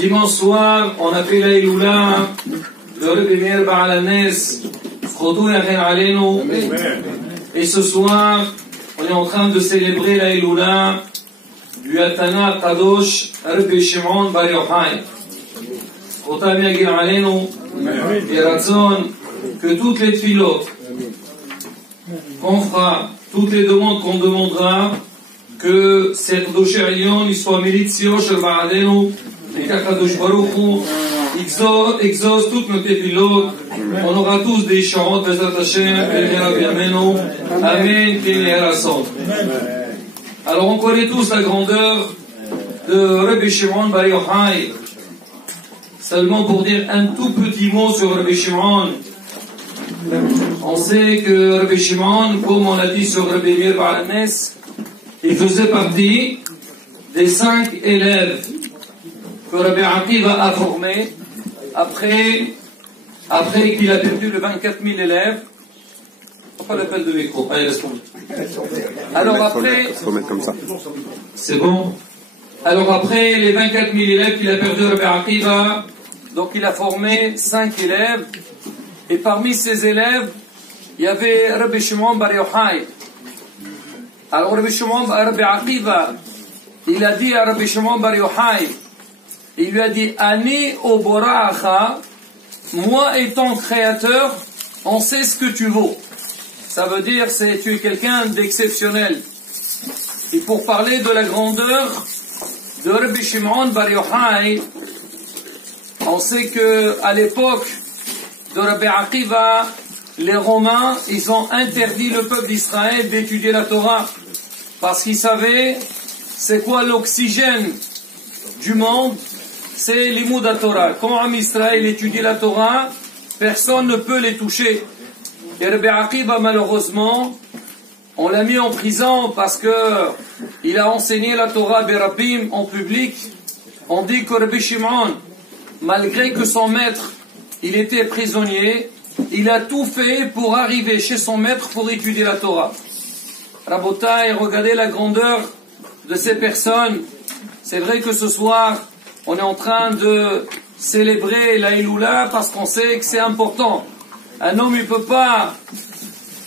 Dimanche soir, on a fait la Iloula de Rebbe Meir Baal HaNes, Chodou Yachen Aleinu. Et ce soir, on est en train de célébrer la Iloula du Hatana Kadosh Rebbe Shimon Bar Yochai. Chotam Yachen Aleinu, et Ratzon, que toutes les tfilotes qu'on fera, toutes les demandes qu'on demandera, que cette Kadosh Elion, il soit militzio shel Ba'alenu, et qu'Akadosh Baruch Hu exauce toutes nos tefilot. On aura tous des chants, Bezrat Hashem, El Yamenu, Amen, Ken Yerasot. Alors on connaît tous la grandeur de Rebbe Shimon Bar Yochai. Seulement pour dire un tout petit mot sur Rebbe Shimon. On sait que Rebbe Shimon, comme on l'a dit sur Rebbe Meir Baal HaNes, il faisait partie des 5 élèves que Rabbi Akiva a formés après qu'il a perdu les 24 000 élèves. Pas l'appel de micro. Allez, laisse tomber. Alors après, c'est bon. Alors après les 24 000 élèves qu'il a perdu Rabbi Akiva, donc il a formé 5 élèves. Et parmi ces élèves, il y avait Rabbi Shimon Bar Yochai. Alors Rabbi Shimon Rabbi Akiva, il a dit à Rabbi Shimon Bar Yochai, il lui a dit, Ani Obora'acha, moi et ton créateur, on sait ce que tu vaux. Ça veut dire, tu es quelqu'un d'exceptionnel. Et pour parler de la grandeur de Rabbi Shimon Bar Yochai, on sait que à l'époque de Rabbi Akiva, les Romains, ils ont interdit le peuple d'Israël d'étudier la Torah. Parce qu'ils savaient, c'est quoi l'oxygène du monde? C'est l'imoud à Torah. Quand Am Israël étudie la Torah, personne ne peut les toucher. Et Rabbi Akiva, malheureusement, on l'a mis en prison parce que il a enseigné la Torah Berabim en public. On dit que Rabbi Shimon, malgré que son maître, il était prisonnier, il a tout fait pour arriver chez son maître pour étudier la Torah. Rabotai, regardez la grandeur de ces personnes. C'est vrai que ce soir, on est en train de célébrer la Iloula parce qu'on sait que c'est important. Un homme, il peut pas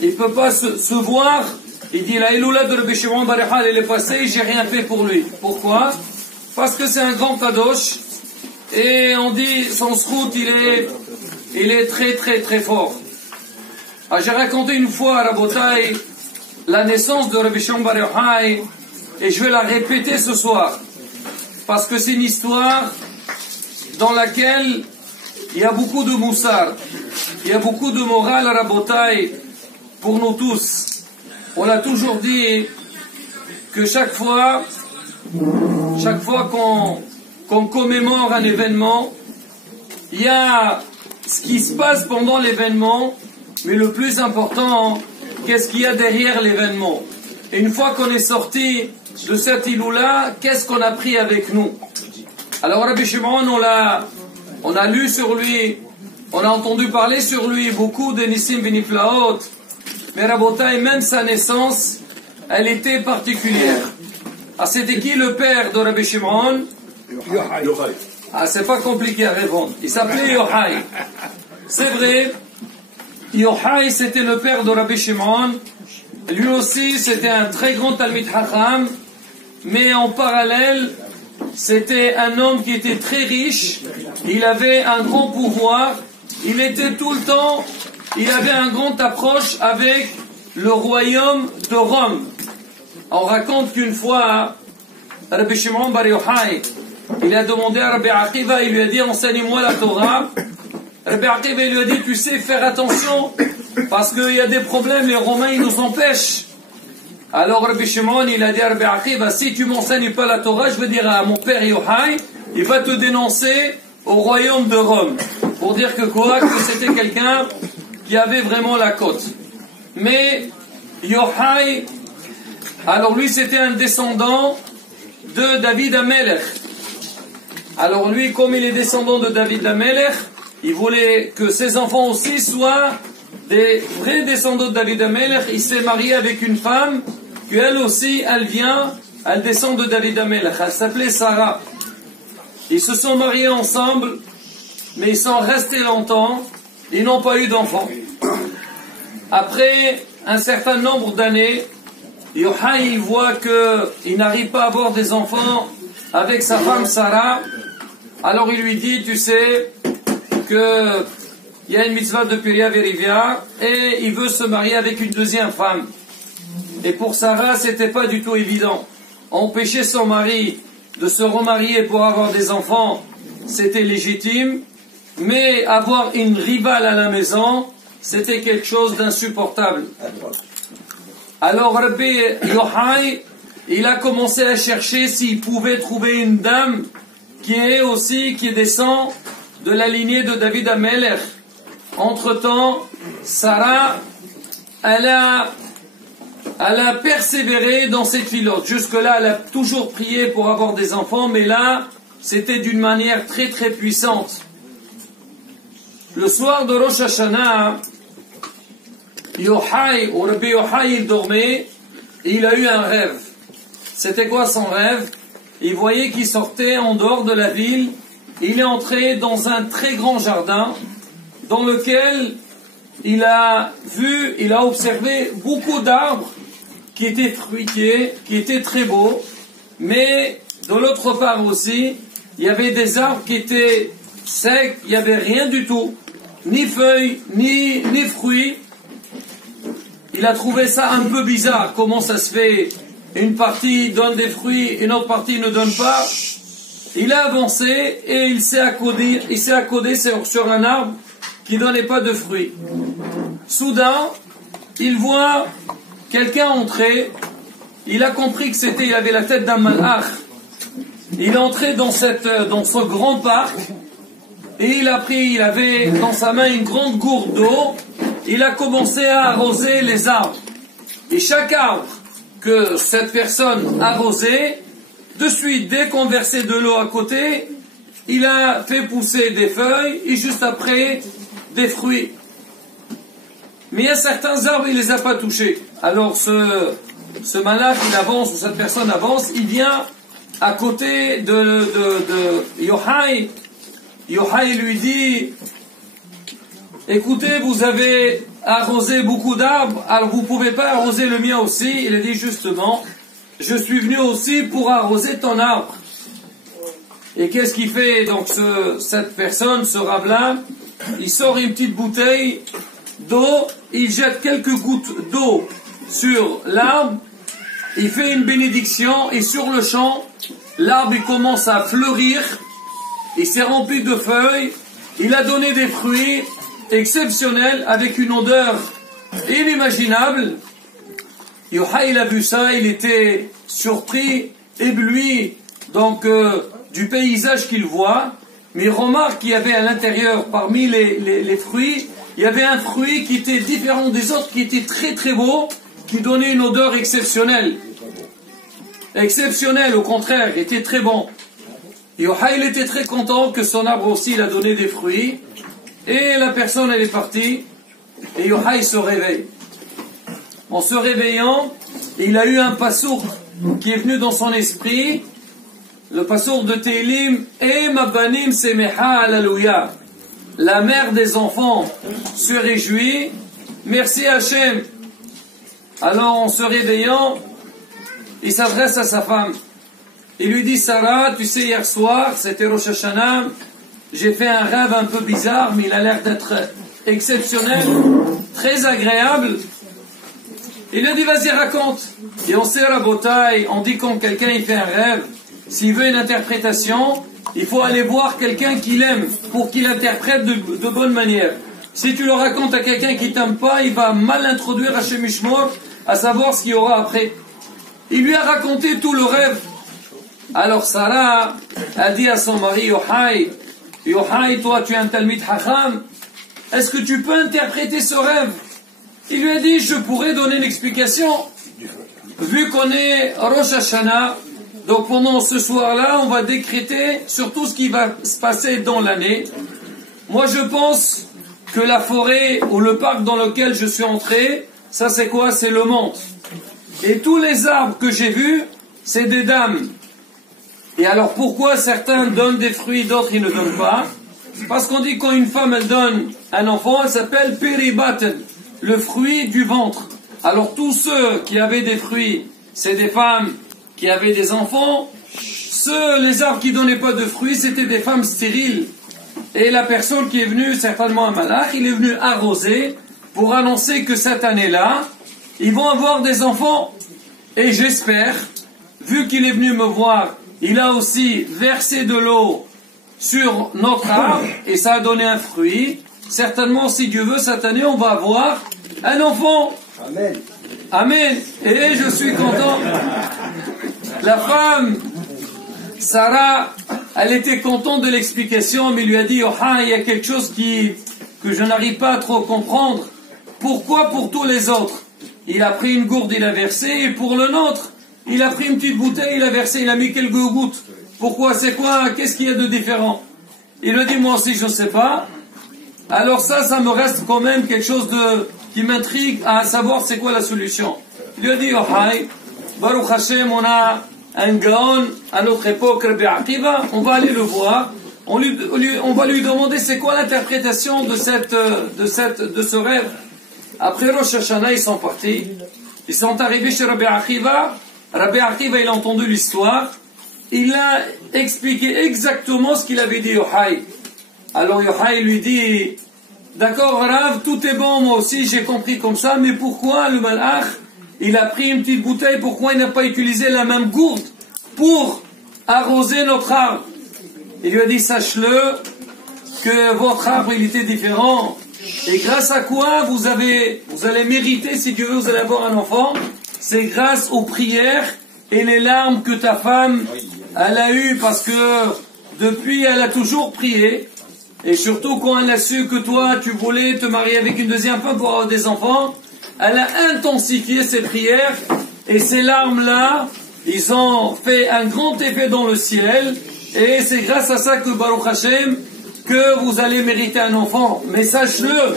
se voir. Il dit la Iloula de Rebbe Shimon Bar Yochai, elle est passée, j'ai rien fait pour lui. Pourquoi? Parce que c'est un grand kadosh. Et on dit, son srout, il est très très très fort. J'ai raconté une fois à Rabotai la naissance de Rebbe Shimon Bar Yochai, et je vais la répéter ce soir. Parce que c'est une histoire dans laquelle il y a beaucoup de moussar, il y a beaucoup de morale à Rabotai pour nous tous. On a toujours dit que chaque fois qu'on commémore un événement, il y a ce qui se passe pendant l'événement, mais le plus important, qu'est-ce qu'il y a derrière l'événement. Et une fois qu'on est sorti de cette Iloula, qu'est-ce qu'on a pris avec nous? Alors Rabbi Shimon, on a lu sur lui, on a entendu parler sur lui beaucoup de Nissim Beniflaot, mais Rabotai, même sa naissance, elle était particulière. Ah, c'était qui le père de Rabbi Shimon? Yochai. Ah, c'est pas compliqué à répondre. Il s'appelait Yochai. C'est vrai, Yochai, c'était le père de Rabbi Shimon. Lui aussi, c'était un très grand Talmid Chacham, mais en parallèle, c'était un homme qui était très riche, il avait un grand pouvoir, il était tout le temps, il avait un grand approche avec le royaume de Rome. On raconte qu'une fois, Rabbi Shimon Bar Yochai, il a demandé à Rabbi Akiva, il lui a dit, enseigne-moi la Torah. Rabbi Akiva, il lui a dit, tu sais, faire attention, parce qu'il y a des problèmes, les Romains, ils nous empêchent. Alors Rabbi Shimon, il a dit à Rabbi Akiva, si tu m'enseignes pas la Torah, je vais dire à mon père Yochai, il va te dénoncer au royaume de Rome. Pour dire que quoi? Que c'était quelqu'un qui avait vraiment la cote. Mais Yochai, alors lui c'était un descendant de David HaMelech. Alors lui, comme il est descendant de David HaMelech, il voulait que ses enfants aussi soient des vrais descendants de David HaMelech. Il s'est marié avec une femme, qu'elle aussi, elle descend de David HaMelech. Elle s'appelait Sarah. Ils se sont mariés ensemble, mais ils sont restés longtemps, ils n'ont pas eu d'enfants. Après un certain nombre d'années, Yochai voit qu'il n'arrive pas à avoir des enfants avec sa femme Sarah. Alors il lui dit, tu sais qu'il y a une mitzvah de Piria Verivia et il veut se marier avec une deuxième femme. Et pour Sarah, c'était pas du tout évident. Empêcher son mari de se remarier pour avoir des enfants, c'était légitime, mais avoir une rivale à la maison, c'était quelque chose d'insupportable. Alors Rabbi Yochai, il a commencé à chercher s'il pouvait trouver une dame qui descend de la lignée de David Amelech. Entre-temps, Sarah, elle a persévéré dans cette filote. Jusque-là, elle a toujours prié pour avoir des enfants, mais là, c'était d'une manière très très puissante. Le soir de Rosh Hashanah, Rabbi Yochai, il dormait et il a eu un rêve. C'était quoi son rêve? Il voyait qu'il sortait en dehors de la ville. Il est entré dans un très grand jardin dans lequel il a observé beaucoup d'arbres qui étaient fruitiers, qui étaient très beaux, mais de l'autre part aussi, il y avait des arbres qui étaient secs, il n'y avait rien du tout, ni feuilles, ni fruits. Il a trouvé ça un peu bizarre, comment ça se fait, une partie donne des fruits, une autre partie ne donne pas. Il a avancé et il s'est accoudé sur un arbre qui ne donnait pas de fruits. Soudain, il voit quelqu'un entrer. Il a compris que il avait la tête d'un malach. Il est entré dans ce grand parc et il avait dans sa main une grande gourde d'eau. Il a commencé à arroser les arbres. Et chaque arbre que cette personne arrosait, de suite, dès qu'on versait de l'eau à côté, il a fait pousser des feuilles et juste après, des fruits. Mais il y a certains arbres, il ne les a pas touchés. Alors ce malach, il avance, ou cette personne avance, il vient à côté de Yochai. Yochai lui dit, écoutez, vous avez arrosé beaucoup d'arbres, alors vous ne pouvez pas arroser le mien aussi. Il a dit justement, je suis venu aussi pour arroser ton arbre. Et qu'est-ce qu'il fait donc cette personne, ce rabbin? Il sort une petite bouteille d'eau, il jette quelques gouttes d'eau sur l'arbre, il fait une bénédiction et sur le champ, l'arbre il commence à fleurir, il s'est rempli de feuilles, il a donné des fruits exceptionnels avec une odeur inimaginable. Yochai, il a vu ça, il était surpris, ébloui donc du paysage qu'il voit, mais il remarque qu'il y avait à l'intérieur, parmi les fruits, il y avait un fruit qui était différent des autres, qui était très très beau, qui donnait une odeur exceptionnelle. Exceptionnelle, au contraire, il était très bon. Yochai, il était très content que son arbre aussi, il a donné des fruits, et la personne, elle est partie, et Yochai se réveille. En se réveillant, il a eu un passour qui est venu dans son esprit, le passour de Télim, et Mabanim Semeha Alléluia. La mère des enfants se réjouit, merci Hachem. Alors en se réveillant, il s'adresse à sa femme. Il lui dit, Sarah, tu sais, hier soir, c'était Rosh Hashanah, j'ai fait un rêve un peu bizarre, mais il a l'air d'être exceptionnel, très agréable. Il a dit, vas-y, raconte. Et on sait, Rabotai, on dit quand quelqu'un il fait un rêve, s'il veut une interprétation, il faut aller voir quelqu'un qu'il aime pour qu'il interprète de bonne manière. Si tu le racontes à quelqu'un qui t'aime pas, il va mal introduire à Shemishmor, à savoir ce qu'il y aura après. Il lui a raconté tout le rêve. Alors Sarah a dit à son mari, Yochai, toi tu es un Talmid Hacham, est-ce que tu peux interpréter ce rêve? Il lui a dit, je pourrais donner une explication. Vu qu'on est Rosh Hashanah, donc pendant ce soir-là, on va décréter sur tout ce qui va se passer dans l'année. Moi je pense que la forêt ou le parc dans lequel je suis entré, ça c'est quoi? C'est le monde. Et tous les arbres que j'ai vus, c'est des dames. Et alors pourquoi certains donnent des fruits, d'autres ils ne donnent pas? Parce qu'on dit quand une femme elle donne un enfant, elle s'appelle péribaten, le fruit du ventre. Alors tous ceux qui avaient des fruits, c'est des femmes qui avaient des enfants. Les arbres qui donnaient pas de fruits, c'était des femmes stériles. Et la personne qui est venue, certainement un malach, il est venu arroser pour annoncer que cette année-là, ils vont avoir des enfants. Et j'espère, vu qu'il est venu me voir, il a aussi versé de l'eau sur notre arbre et ça a donné un fruit. Certainement, si Dieu veut, cette année, on va avoir un enfant. Amen. Amen. Et je suis content. La femme, Sarah, elle était contente de l'explication, mais il lui a dit, oh, il y a quelque chose que je n'arrive pas à trop comprendre. Pourquoi pour tous les autres, il a pris une gourde, il a versé, et pour le nôtre, il a pris une petite bouteille, il a versé, il a mis quelques gouttes. Pourquoi? C'est quoi? Qu'est-ce qu'il y a de différent? Il lui dit, moi aussi, je ne sais pas. Alors ça me reste quand même quelque chose qui m'intrigue à savoir c'est quoi la solution. Il lui a dit, oh, Baruch Hashem, on a un gaon à notre époque, Rabbi Akiva, on va aller le voir. On va lui demander c'est quoi l'interprétation de ce rêve. Après Rosh Hashanah, ils sont partis. Ils sont arrivés chez Rabbi Akiva. Rabbi Akiva, il a entendu l'histoire. Il a expliqué exactement ce qu'il avait dit Yochai. Alors Yochai lui dit, d'accord Rav, tout est bon, moi aussi j'ai compris comme ça, mais pourquoi le malach, il a pris une petite bouteille, pourquoi il n'a pas utilisé la même gourde pour arroser notre arbre? Il lui a dit, sache-le, que votre arbre il était différent, et grâce à quoi vous allez mériter, si Dieu veut, vous allez avoir un enfant, c'est grâce aux prières et les larmes que ta femme, elle a eues, parce que depuis elle a toujours prié, et surtout quand elle a su que toi tu voulais te marier avec une deuxième femme pour avoir des enfants, elle a intensifié ses prières, et ces larmes-là, ils ont fait un grand effet dans le ciel, et c'est grâce à ça que Baruch Hashem, que vous allez mériter un enfant. Mais sache-le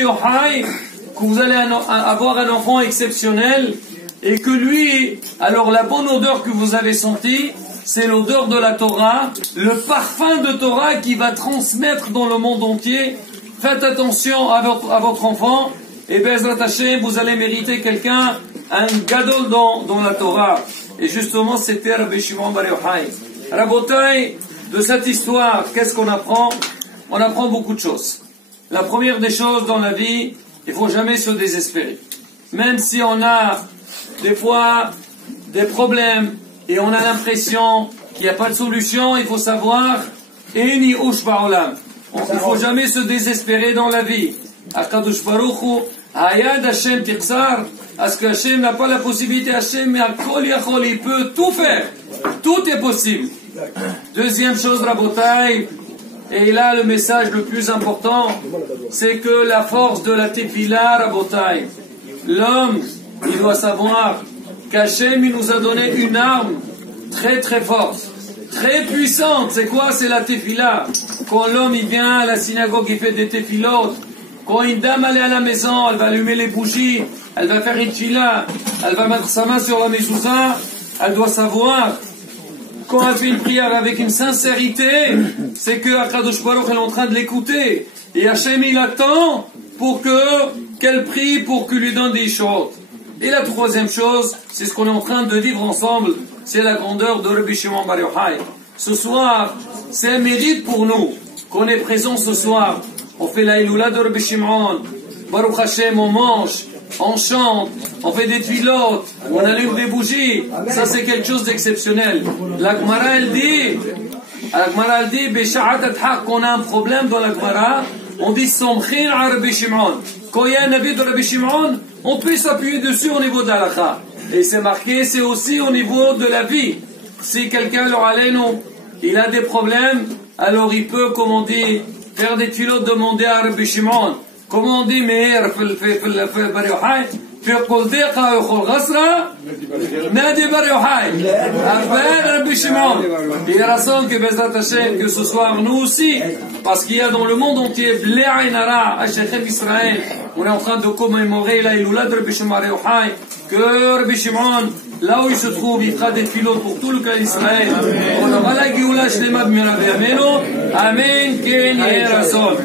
Yochai, que vous allez avoir un enfant exceptionnel, et que lui, alors la bonne odeur que vous avez sentie, c'est l'odeur de la Torah, le parfum de Torah qui va transmettre dans le monde entier. Faites attention à votre enfant, et Bezrat Hashem, vous allez mériter quelqu'un, un gadol dans la Torah. Et justement, c'était Rabbi Shimon Bar Yochai. Rabotai, de cette histoire, qu'est-ce qu'on apprend? On apprend beaucoup de choses. La première des choses dans la vie, il ne faut jamais se désespérer. Même si on a des fois des problèmes et on a l'impression qu'il n'y a pas de solution, il faut savoir, il ne faut jamais se désespérer dans la vie. Akadosh Baruch Hu, Hayad Hashem Tiksar, parce que Hashem n'a pas la possibilité, Hashem, mais Akol Yachol, il peut tout faire. Tout est possible. Deuxième chose, Rabotai, et là le message le plus important, c'est que la force de la Tefila, Rabotai, l'homme, il doit savoir qu'Hachem, il nous a donné une arme très très forte, très puissante. C'est quoi? C'est la Tefila. Quand l'homme il vient à la synagogue, il fait des Tefilotes. Quand une dame elle est à la maison, elle va allumer les bougies, elle va faire une Tefila, elle va mettre sa main sur la mezouza, elle doit savoir, quand elle fait une prière avec une sincérité, c'est que Akadosh Baruch elle est en train de l'écouter. Et Hachem il attend pour qu'elle prie pour qu'il lui donne des choses. Et la troisième chose, c'est ce qu'on est en train de vivre ensemble, c'est la grandeur de Rabbi Shimon Bar Yochai. Ce soir, c'est un mérite pour nous qu'on est présent ce soir. On fait la Iloula de Rabbi Shimon, Baruch Hashem, on mange, on chante, on fait des tuilotes, on allume des bougies. Ça c'est quelque chose d'exceptionnel. La Gemara elle dit, qu'on a un problème dans la Gemara, on dit Somchin à Rabbi Shimon. Quand il y a un avis de Rabbi Shimon, on peut s'appuyer dessus au niveau de l'halakha. Et c'est marqué, c'est aussi au niveau de la vie. Si quelqu'un, il a des problèmes, alors il peut, comme on dit, faire des tuilotes, demander à Rabbi Shimon. Comment on dit, Meir, Bar Yochai, Rabbi Shimon. Il est raison que Bezrat Hashem, que ce soir nous aussi, parce qu'il y a dans le monde entier, B'lei Ain Hara, Hachem Israël, on est en train de commémorer la Iloula de Rabbi Shimon Bar Yochai. que Rabbi Shimon, là où il se trouve, il fera des pilotes pour tout le cas d'Israël. On aura la Géoula Shlema b'Mirav Yameinu. Amen, Ken Yeh Razon.